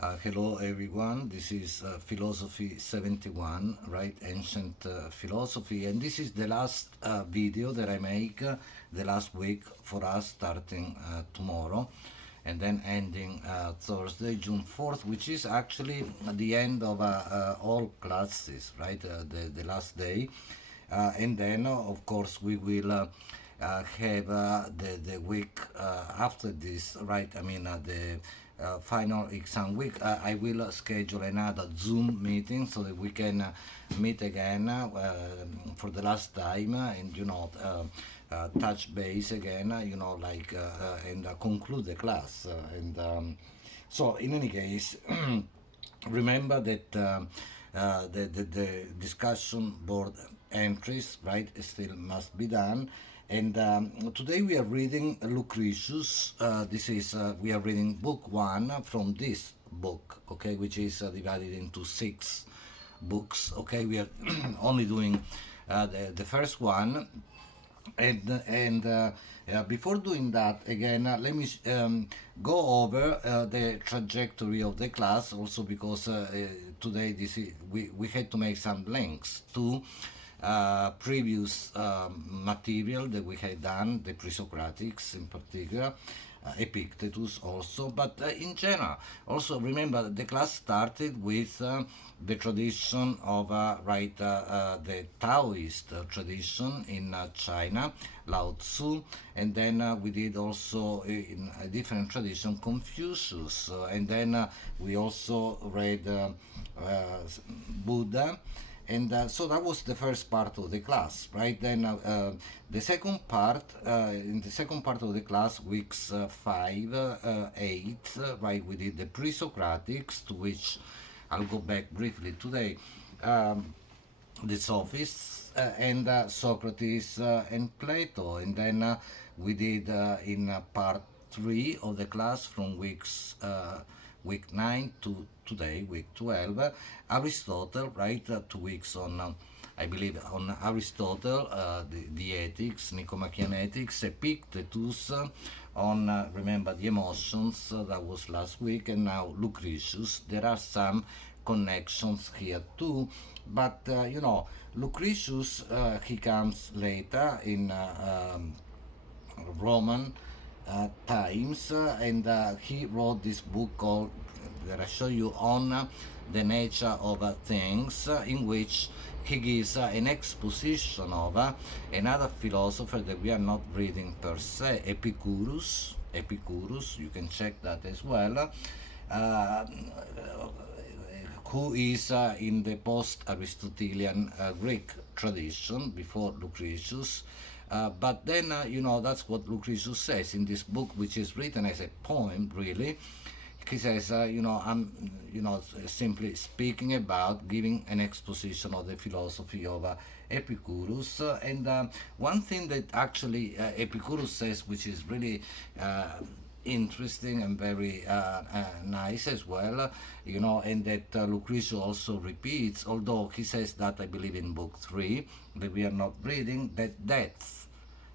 Hello everyone, this is Philosophy 71, right? Ancient philosophy, and this is the last video that I make the last week for us, starting tomorrow and then ending Thursday, June 4th, which is actually the end of all classes, right? The last day. And then, of course, we will have the week after this, right? I mean, the final exam week. I will schedule another Zoom meeting so that we can meet again for the last time and, touch base again, and conclude the class. So, in any case, remember that the discussion board entries, right, still must be done. And today we are reading Lucretius. This is we are reading book one from this book, okay, which is divided into six books. Okay, we are only doing the first one, and before doing that, again, let me go over the trajectory of the class. Also, because today we had to make some links to previous material that we had done, the pre-Socratics in particular, Epictetus also, but in general, also remember the class started with the tradition of the Taoist tradition in China, Lao Tzu, and then we did also in a different tradition Confucius, and then we also read Buddha. And so that was the first part of the class, right? Then the second part, in the second part of the class, weeks 5, 8, right, we did the pre-Socratics, to which I'll go back briefly today. The Sophists and Socrates and Plato, and then we did in part 3 of the class from week 9 to today, week 12, Aristotle, right? 2 weeks on, I believe, on Aristotle, the ethics, Nicomachean ethics, Epictetus, on, remember, the emotions, that was last week, and now Lucretius. There are some connections here too, but, Lucretius, he comes later in Roman times, and he wrote this book called, that I show you, on the nature of things, in which he gives an exposition of another philosopher that we are not reading per se, Epicurus. Epicurus, you can check that as well. Who is in the post-Aristotelian Greek tradition before Lucretius. But then, that's what Lucretius says in this book, which is written as a poem, really. He says, I'm, simply speaking about giving an exposition of the philosophy of Epicurus. And one thing that actually Epicurus says, which is really interesting and very nice as well, and that Lucretius also repeats, although he says that, I believe, in book 3, that we are not reading, that death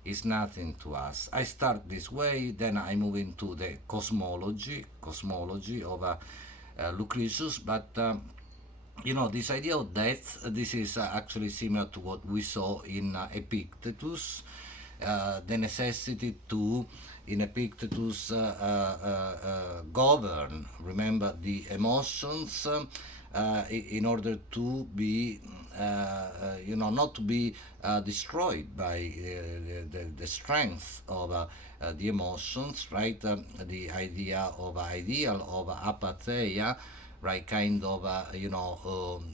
is nothing to us. I start this way, then I move into the cosmology of Lucretius, but this idea of death, this is actually similar to what we saw in Epictetus, the necessity to, in Epictetus, govern, remember, the emotions in order to be, not to be destroyed by the strength of the emotions, right? The idea of ideal of apatheia, right? Kind of,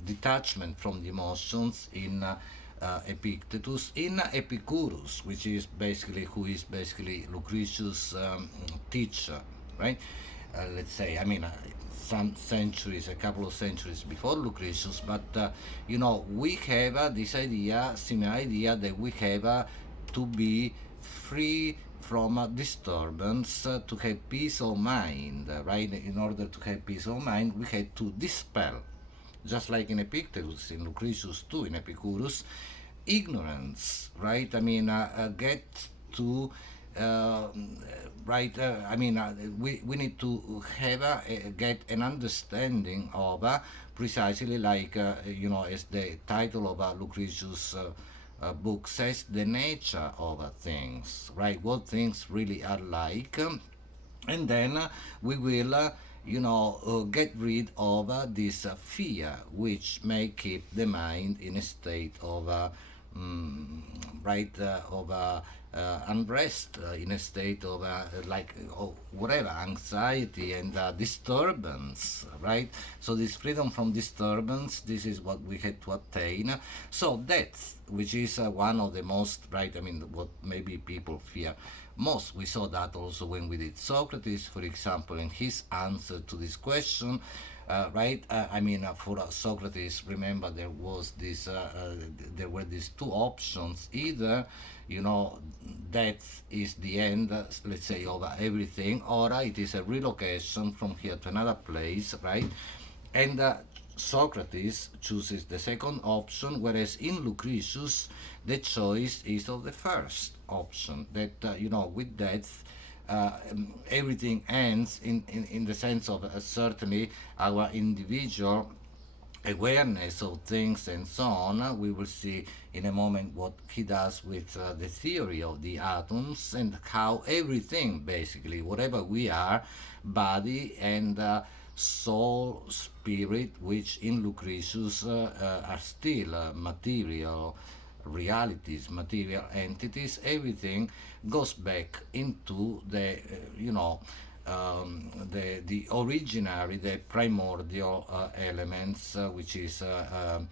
detachment from the emotions in Epictetus, in Epicurus, which is basically, who is basically Lucretius' teacher, right? Let's say, I mean, some centuries, a couple of centuries before Lucretius, but we have this idea, similar idea, that we have to be free from disturbance, to have peace of mind, right? In order to have peace of mind, we had to dispel, just like in Epictetus, in Lucretius too, in Epicurus, ignorance, right? I mean, get to right? We need to have get an understanding of precisely like as the title of Lucretius' book says, the nature of things, right? What things really are like, and then we will get rid of this fear which may keep the mind in a state of mm, unrest, in a state of whatever, anxiety and disturbance, right? So this freedom from disturbance, this is what we had to attain. So death, which is one of the most, right, what maybe people fear most. We saw that also when we did Socrates, for example, in his answer to this question. For Socrates, remember there was there were these two options: either, death is the end, let's say, of everything, or it is a relocation from here to another place, right? And Socrates chooses the second option, whereas in Lucretius, the choice is of the first option, that, with death, everything ends in the sense of certainly our individual awareness of things and so on. We will see in a moment what he does with the theory of the atoms, and how everything, basically, whatever we are, body and soul, spirit, which in Lucretius are still material realities, material entities, everything goes back into the, the originary, the primordial elements, which is, the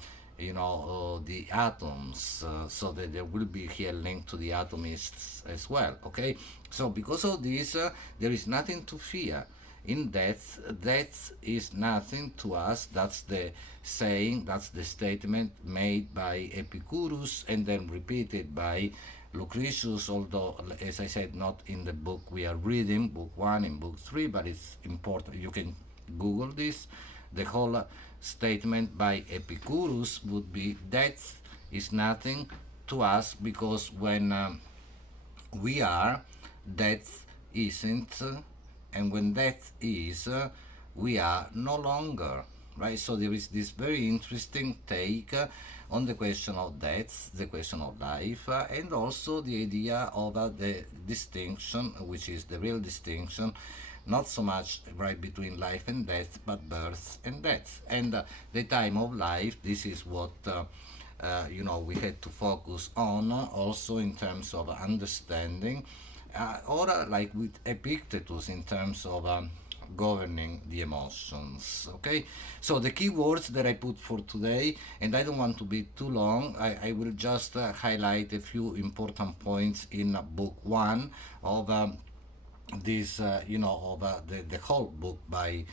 atoms, so that there will be here linked to the atomists as well. Okay, so because of this, there is nothing to fear. In death, death is nothing to us. That's the saying, that's the statement made by Epicurus and then repeated by Lucretius, although, as I said, not in the book we are reading, book 1 and book 3, but it's important. You can Google this. The whole statement by Epicurus would be: death is nothing to us, because when we are, death isn't, and when death is, we are no longer, right? So there is this very interesting take on the question of death, the question of life, and also the idea of the distinction, which is the real distinction, not so much right between life and death, but birth and death. And the time of life, this is what we had to focus on, also in terms of understanding, or like with Epictetus, in terms of governing the emotions. Okay, so the key words that I put for today, and I don't want to be too long, I will just highlight a few important points in book 1 of this, the whole book by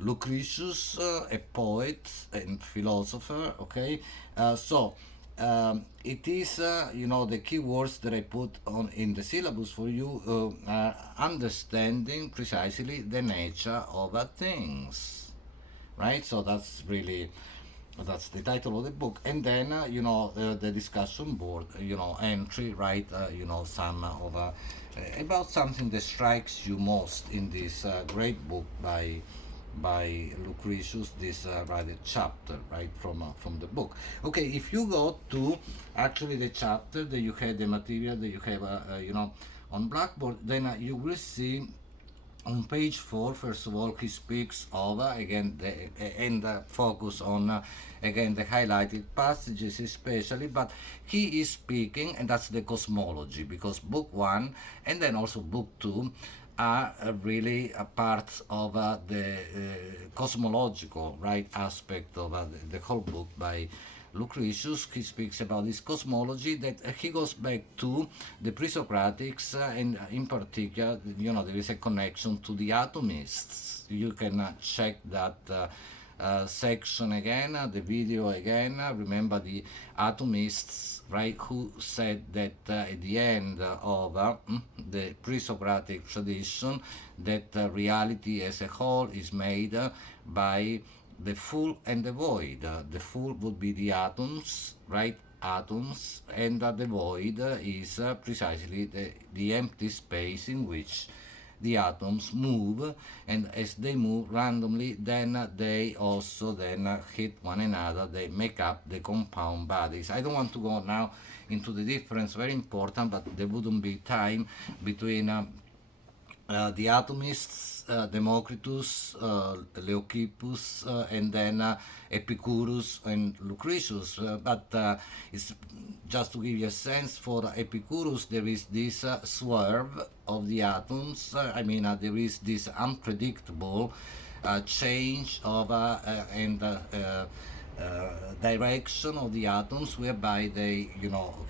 Lucretius, a poet and philosopher. Okay, it is, the key words that I put on in the syllabus for you are understanding precisely the nature of things, right? So that's the title of the book. And then the discussion board, entry, right? Some of about something that strikes you most in this great book by Lucretius, this rather chapter, right, from the book. Okay, if you go to actually the chapter that you have, the material that you have, on Blackboard, then you will see on page 4, first of all, he speaks of again and focus on again the highlighted passages especially, but he is speaking, and that's the cosmology, because book 1 and then also book 2 are really a part of the cosmological, right, aspect of the whole book by Lucretius. He speaks about this cosmology that he goes back to the pre-Socratics, and in particular, there is a connection to the atomists. You can check that section again, the video again. Remember the atomists, right, who said that at the end of the pre-Socratic tradition, that reality as a whole is made by the full and the void. The full would be the atoms, right, atoms, and the void is precisely the empty space in which the atoms move, and as they move randomly, then they also then hit one another, they make up the compound bodies. I don't want to go now into the difference, very important, but there wouldn't be time between the atomists, Democritus, Leucippus, and then Epicurus and Lucretius. But it's just to give you a sense, for Epicurus there is this swerve of the atoms. There is this unpredictable change of direction of the atoms, whereby they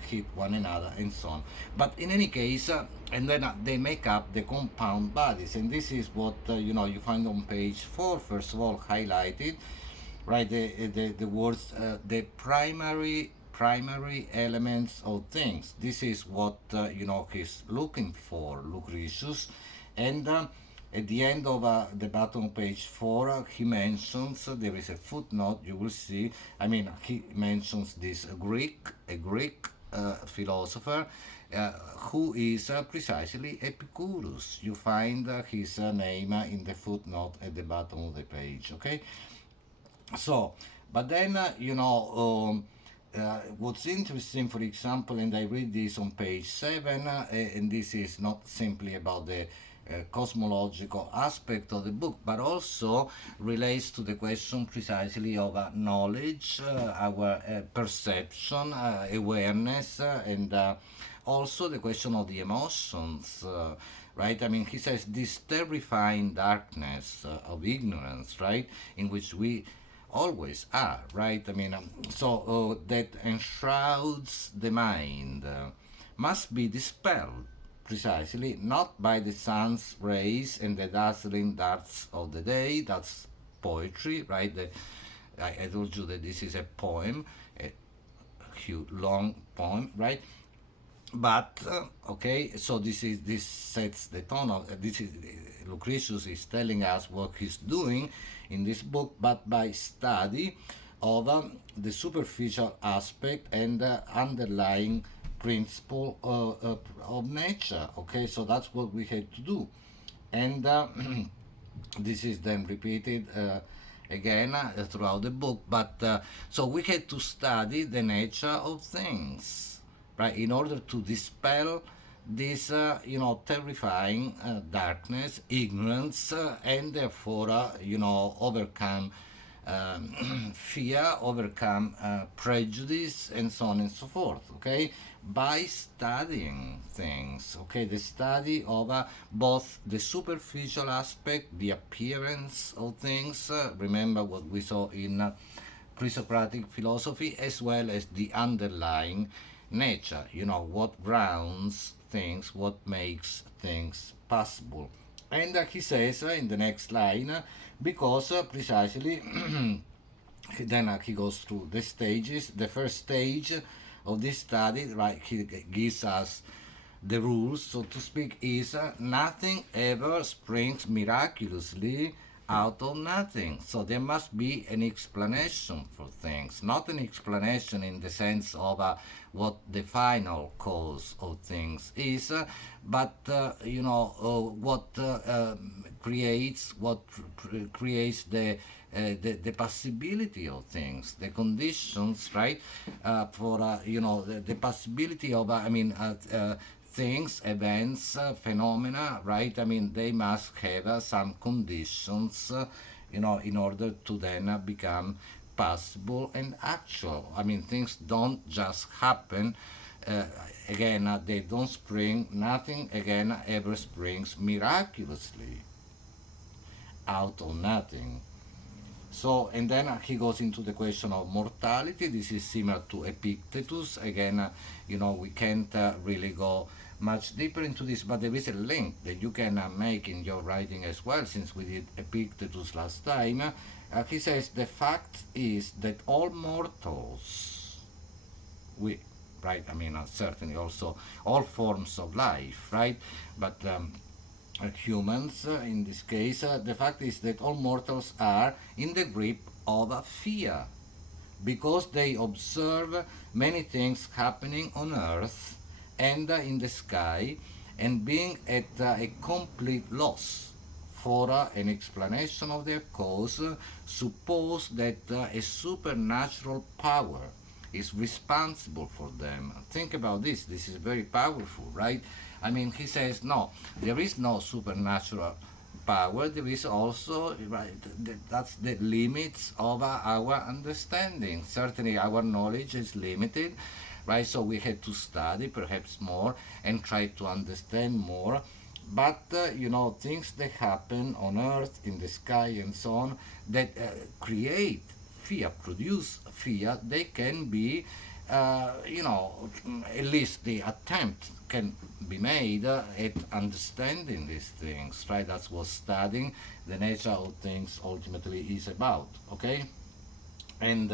hit one another and so on. But in any case, and then they make up the compound bodies, and this is what you find on page 4, first of all, highlighted, right? The words, the primary elements of things. This is what he's looking for, Lucretius. And at the end of the bottom of page 4, he mentions, there is a footnote, you will see, he mentions this Greek philosopher, who is precisely Epicurus. You find his name in the footnote at the bottom of the page, okay? So, but then, what's interesting, for example, and I read this on page 7, and this is not simply about the cosmological aspect of the book, but also relates to the question precisely of knowledge, our perception, awareness, and also the question of the emotions, right? He says this terrifying darkness of ignorance, right, in which we always are, right? That enshrouds the mind, must be dispelled precisely not by the sun's rays and the dazzling darts of the day. That's poetry, right? I told you that this is a poem, a long poem, right? But okay, so this sets the tone of this. Is Lucretius is telling us what he's doing in this book, but by study of the superficial aspect and underlying principle of nature. Okay, so that's what we had to do, and this is then repeated again throughout the book. But so we had to study the nature of things, right, in order to dispel this terrifying darkness, ignorance, and therefore overcome fear, overcome prejudice, and so on and so forth, okay, by studying things, okay, the study of both the superficial aspect, the appearance of things, remember what we saw in pre-Socratic philosophy, as well as the underlying nature, what grounds things, what makes things possible. And he says in the next line, because precisely, then he goes through the stages. The first stage of this study, right, he gives us the rules, so to speak, is nothing ever springs miraculously out of nothing. So there must be an explanation for things, not an explanation in the sense of what the final cause of things is, but what creates the possibility of things, the conditions, right, for the possibility of things, events, phenomena, right? They must have some conditions, in order to then become possible and actual. Things don't just happen. Again, they don't spring. Nothing again ever springs miraculously out of nothing. So, and then he goes into the question of mortality. This is similar to Epictetus. Again, we can't really go much deeper into this, but there is a link that you can make in your writing as well, since we did Epictetus last time. He says, the fact is that all mortals, right, certainly also all forms of life, right, but humans, in this case, the fact is that all mortals are in the grip of fear. because they observe many things happening on earth and in the sky, and being at a complete loss for an explanation of their cause, suppose that a supernatural power is responsible for them. Think about this. This is very powerful, right? I mean, he says, no, there is no supernatural power. There is also, right, that's the limits of our understanding. Certainly, our knowledge is limited, right? So we had to study perhaps more and try to understand more. But things that happen on earth, in the sky, and so on, that create fear, produce fear, they can be, at least the attempt can be made at understanding these things, right? That's what studying the nature of things ultimately is about, okay? And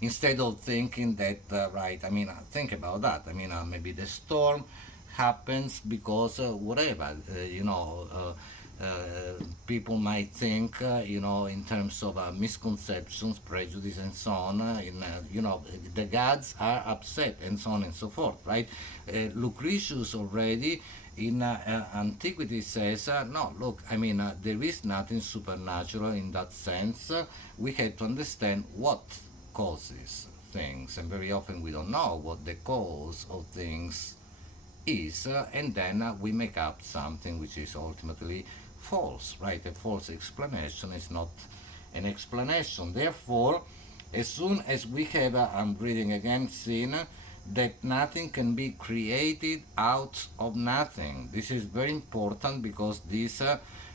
instead of thinking that, right, I mean, think about that. I mean, maybe the storm happens because whatever, people might think, in terms of misconceptions, prejudice, and so on. The gods are upset, and so on and so forth, right? Lucretius already in antiquity says, no, look, I mean, there is nothing supernatural in that sense. We have to understand what causes things, and very often we don't know what the cause of things is, and then we make up something which is ultimately false, right? A false explanation is not an explanation. Therefore, as soon as we have, I'm reading again, seen that nothing can be created out of nothing. This is very important because this,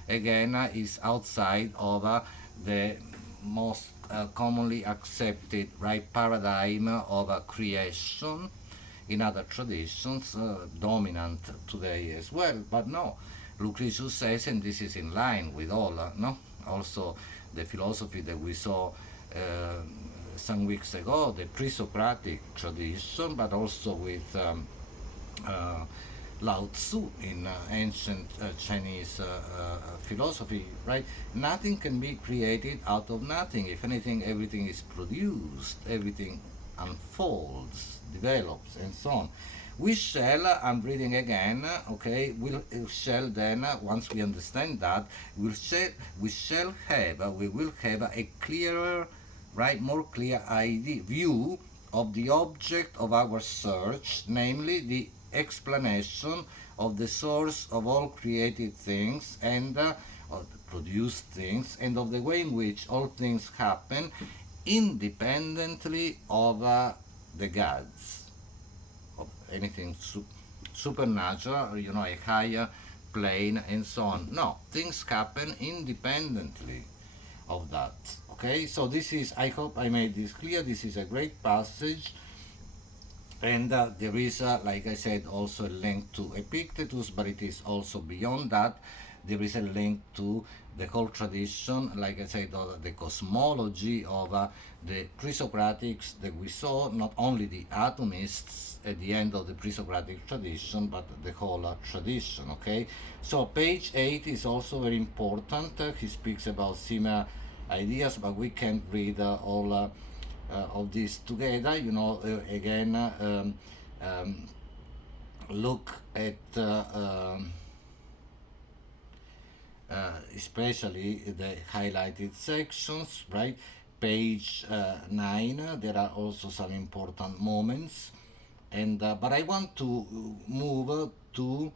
again, is outside of the most commonly accepted, right, paradigm of creation in other traditions, dominant today as well. But no, Lucretius says, and this is in line with all, no, also the philosophy that we saw some weeks ago, the pre-Socratic tradition, but also with Lao Tzu in ancient Chinese philosophy, right? Nothing can be created out of nothing. If anything, everything is produced, everything unfolds, develops, and so on. We shall, I'm reading again, okay, we shall then, once we understand that, we will have a clearer, right, more clear view of the object of our search, namely the explanation of the source of all created things and of the produced things, and of the way in which all things happen independently of the gods, of anything supernatural, a higher plane, and so on. No, things happen independently of that. Okay, so this is, I hope I made this clear. This is a great passage, and there is, like I said, also a link to Epictetus, but it is also beyond that. There is a link to the whole tradition, like I said, the cosmology of the pre-Socratics that we saw, not only the atomists at the end of the pre-Socratic tradition, but the whole tradition, okay? So page 8 is also very important. He speaks about similar ideas, but we can't read all of this together. Again, look at especially the highlighted sections, right? Page 9, there are also some important moments, and but I want to move to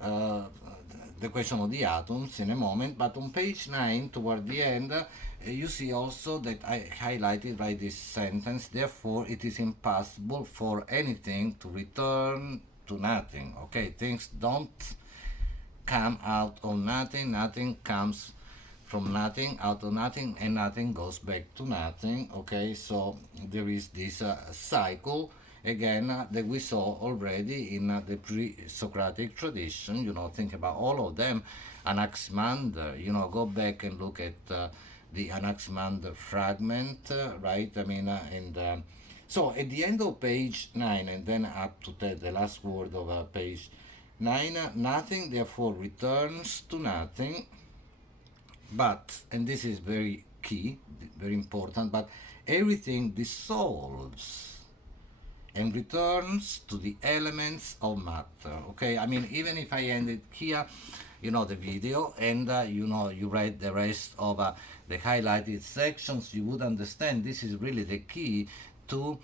the question of the atoms in a moment. But on page 9, toward the end, you see also that I highlighted, right, this sentence: therefore it is impossible for anything to return to nothing. Okay, things don't come out of nothing, nothing comes from nothing, out of nothing, and nothing goes back to nothing. Okay, so there is this cycle again that we saw already in the pre-Socratic tradition. Think about all of them. Anaximander, go back and look at the Anaximander fragment, right? I mean, so at the end of page 9, and then up to the last word of page 9, nothing therefore returns to nothing, but, and this is very key, very important, but everything dissolves and returns to the elements of matter. Okay, I mean, even if I ended here, the video, and you read the rest of the highlighted sections, you would understand this is really the key to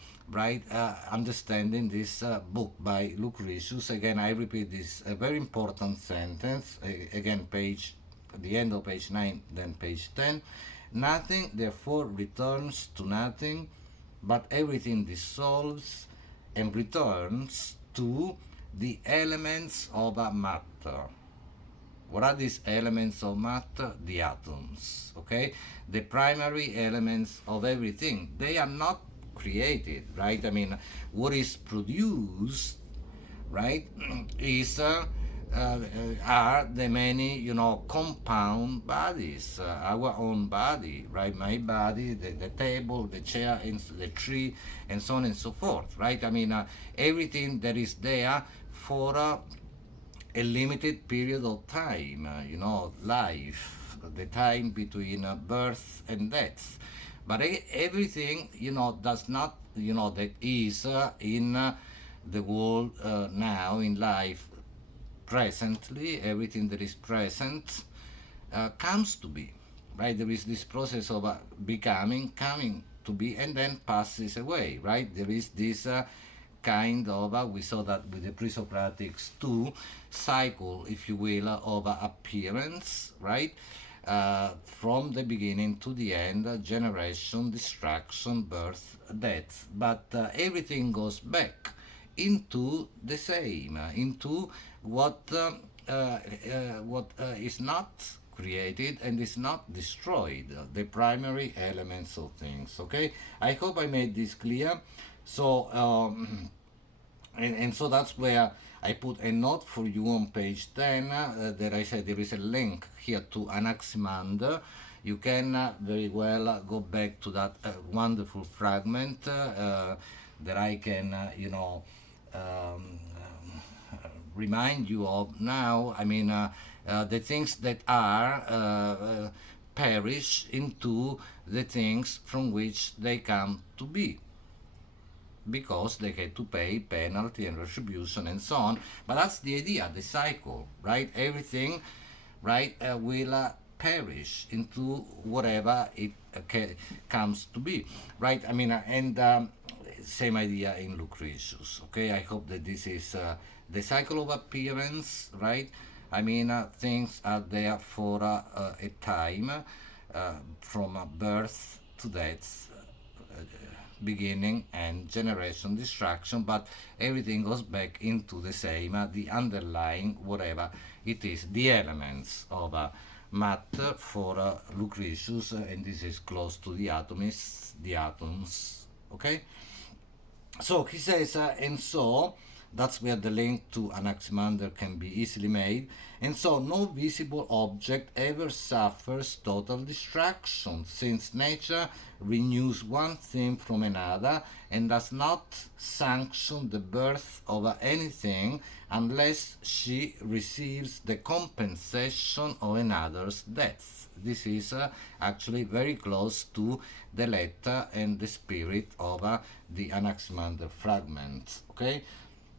understanding this book by Lucretius. Again, I repeat this very important sentence, again, the end of page 9, then page 10. Nothing therefore returns to nothing, but everything dissolves and returns to the elements of matter. What are these elements of matter? The atoms, okay? The primary elements of everything. They are not created, right? I mean, what is produced, right, is are the many, compound bodies, our own body, right? My body, the table, the chair, and the tree, and so on and so forth, right? I mean, everything that is there for a limited period of time, life, the time between birth and death. But everything, does not, that is in the world now, in life, presently, everything that is present comes to be, right? There is this process of becoming, coming to be, and then passes away, right? There is this kind of, we saw that with the pre-Socratics too, cycle, if you will, of appearance, right? From the beginning to the end, generation, destruction, birth, death. But everything goes back into the same, into what is not created and is not destroyed, the primary elements of things. Okay, I hope I made this clear. So and so that's where I put a note for you on page 10 that I said there is a link here to Anaximander. You can very well go back to that wonderful fragment that I can, remind you of now. I mean, the things that are perish into the things from which they come to be, because they had to pay penalty and retribution and so on. But that's the idea, the cycle, right? Everything, right, will perish into whatever it comes to be, right? I mean, and same idea in Lucretius, okay? I hope that this is the cycle of appearance, right? I mean, things are there for a time, from birth to death, beginning and generation, destruction, but everything goes back into the same, the underlying, whatever it is, the elements of matter for Lucretius, and this is close to the atomists, the atoms, okay? So he says, and so, that's where the link to Anaximander can be easily made. And so no visible object ever suffers total destruction, since nature renews one thing from another and does not sanction the birth of anything unless she receives the compensation of another's death. This is actually very close to the letter and the spirit of the Anaximander fragment. Okay,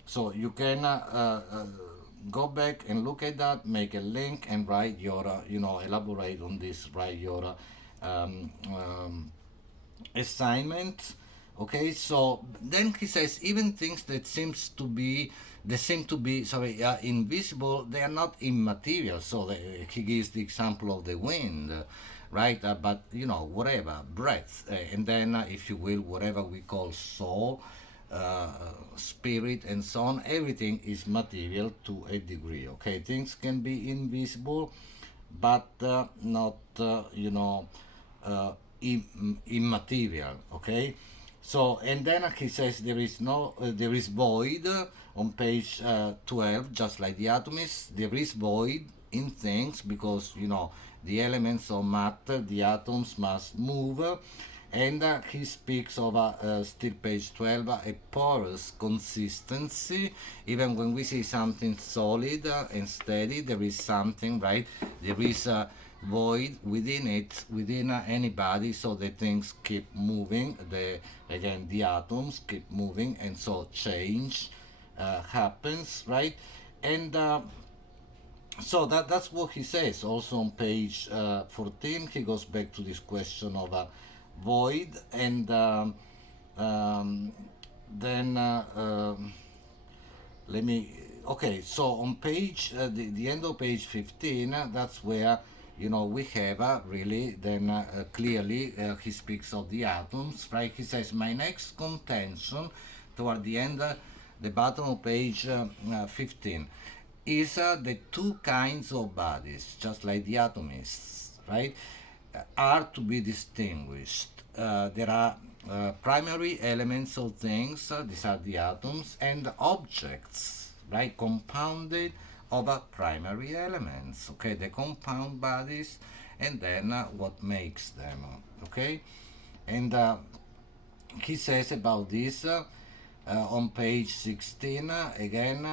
so you can go back and look at that, make a link, and write your, elaborate on this, write your assignment. Okay, so then he says even things that seem to be invisible, they are not immaterial. So he gives the example of the wind, right? But whatever, breath, and then if you will, whatever we call soul, spirit, and so on, everything is material to a degree. Okay, things can be invisible, but not immaterial. Okay, so and then he says there is void on page 12, just like the atomists. There is void in things because the elements of matter, the atoms, must move. And he speaks of, still page 12, a porous consistency. Even when we see something solid and steady, there is something, right? There is void within it, within any body, so the things keep moving, the atoms keep moving, and so change happens, right? And so that's what he says. Also on page 14, he goes back to this question of a void, and um, then let me. Okay, so on page the end of page 15, that's where we have really then clearly he speaks of the atoms, right? He says my next contention toward the end, the bottom of page 15, is the two kinds of bodies, just like the atomists, right, are to be distinguished. There are primary elements of things, these are the atoms, and objects, right, compounded of primary elements, okay, the compound bodies, and then what makes them, okay, and he says about this on page 16, again,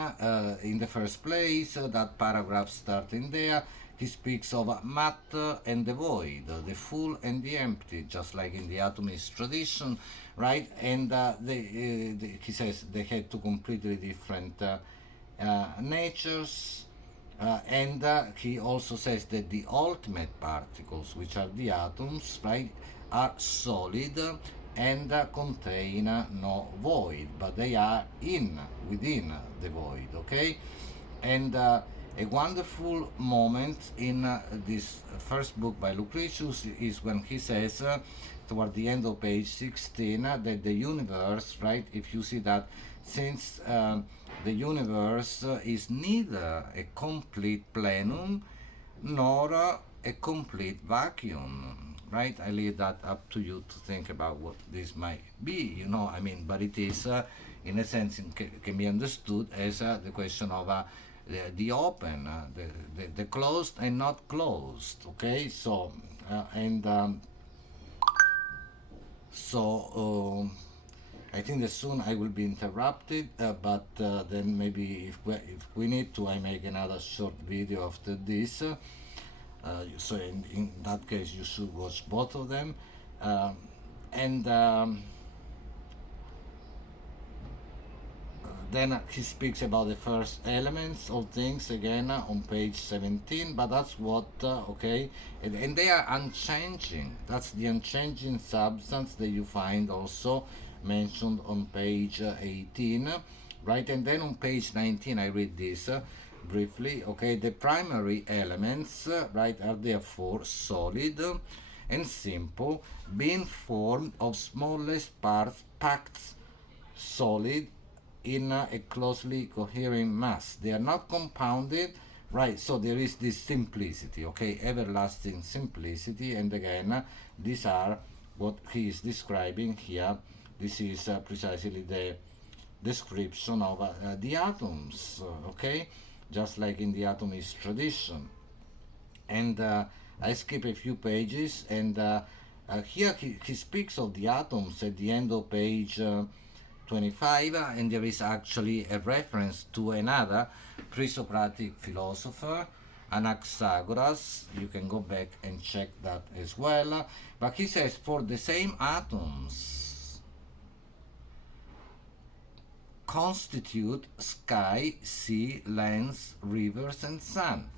in the first place, that paragraph starting there, he speaks of matter and the void, the full and the empty, just like in the atomist tradition, right? And he says they had two completely different natures. And he also says that the ultimate particles, which are the atoms, right, are solid and contain no void, but they are within the void, okay? And a wonderful moment in this first book by Lucretius is when he says, toward the end of page 16, that the universe, right, if you see that, since the universe is neither a complete plenum nor a complete vacuum, right? I leave that up to you to think about what this might be, I mean, but it is, in a sense, can be understood as the question of the open, the closed and not closed, okay? So, and so I think that soon I will be interrupted, but then maybe if we need to, I make another short video after this. So in that case, you should watch both of them. And then he speaks about the first elements of things again on page 17, but that's what, okay, and they are unchanging. That's the unchanging substance that you find also mentioned on page 18, right? And then on page 19, I read this briefly, okay, the primary elements, right, are therefore solid and simple, being formed of smallest parts packed solid in a closely coherent mass. They are not compounded, right? So there is this simplicity, okay, everlasting simplicity. And again, these are what he is describing here. This is precisely the description of the atoms, okay, just like in the atomist tradition. And I skip a few pages, and here he speaks of the atoms at the end of page 25, and there is actually a reference to another pre-Socratic philosopher, Anaxagoras. You can go back and check that as well. But he says, for the same atoms constitute sky, sea, lands, rivers, and sun,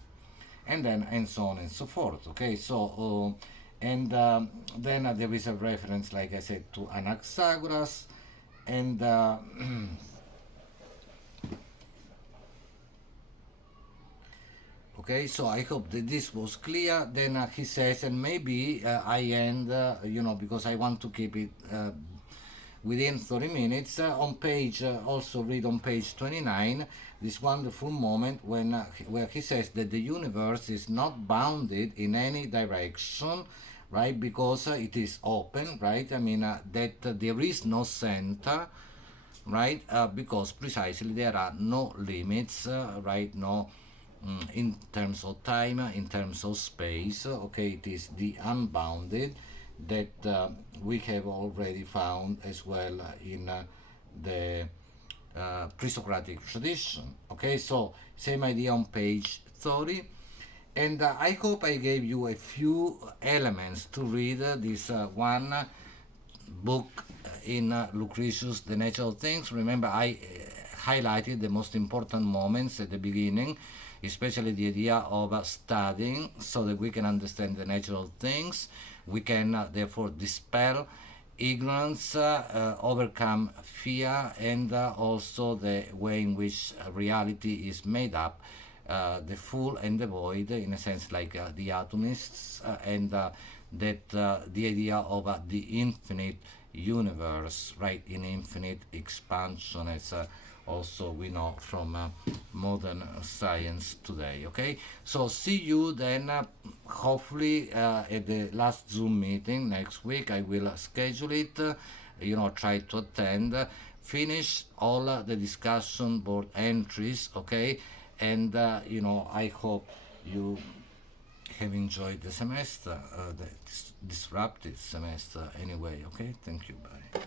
and so on and so forth. Okay, so and then there is a reference, like I said, to Anaxagoras, and okay, so I hope that this was clear. Then he says, and maybe I end, because I want to keep it within 30 minutes. On page, also read on page 29, this wonderful moment where he says that the universe is not bounded in any direction, right? Because it is open, right? I mean, that there is no center, right? Because precisely there are no limits, right? No, in terms of time, in terms of space, okay? It is the unbounded that we have already found as well in the pre-Socratic tradition. Okay, so same idea on page 30. And I hope I gave you a few elements to read this one book in Lucretius, The Nature of Things. Remember, I highlighted the most important moments at the beginning, especially the idea of studying so that we can understand the nature of things. We can therefore dispel ignorance, overcome fear, and also the way in which reality is made up, the full and the void, in a sense like the atomists, and that the idea of the infinite universe, right, in infinite expansion, as also we know from modern science today. Okay, so see you then, hopefully at the last Zoom meeting next week. I will schedule it, try to attend, finish all the discussion board entries, okay, and I hope you have enjoyed the semester, the disrupted semester anyway. Okay, thank you, bye.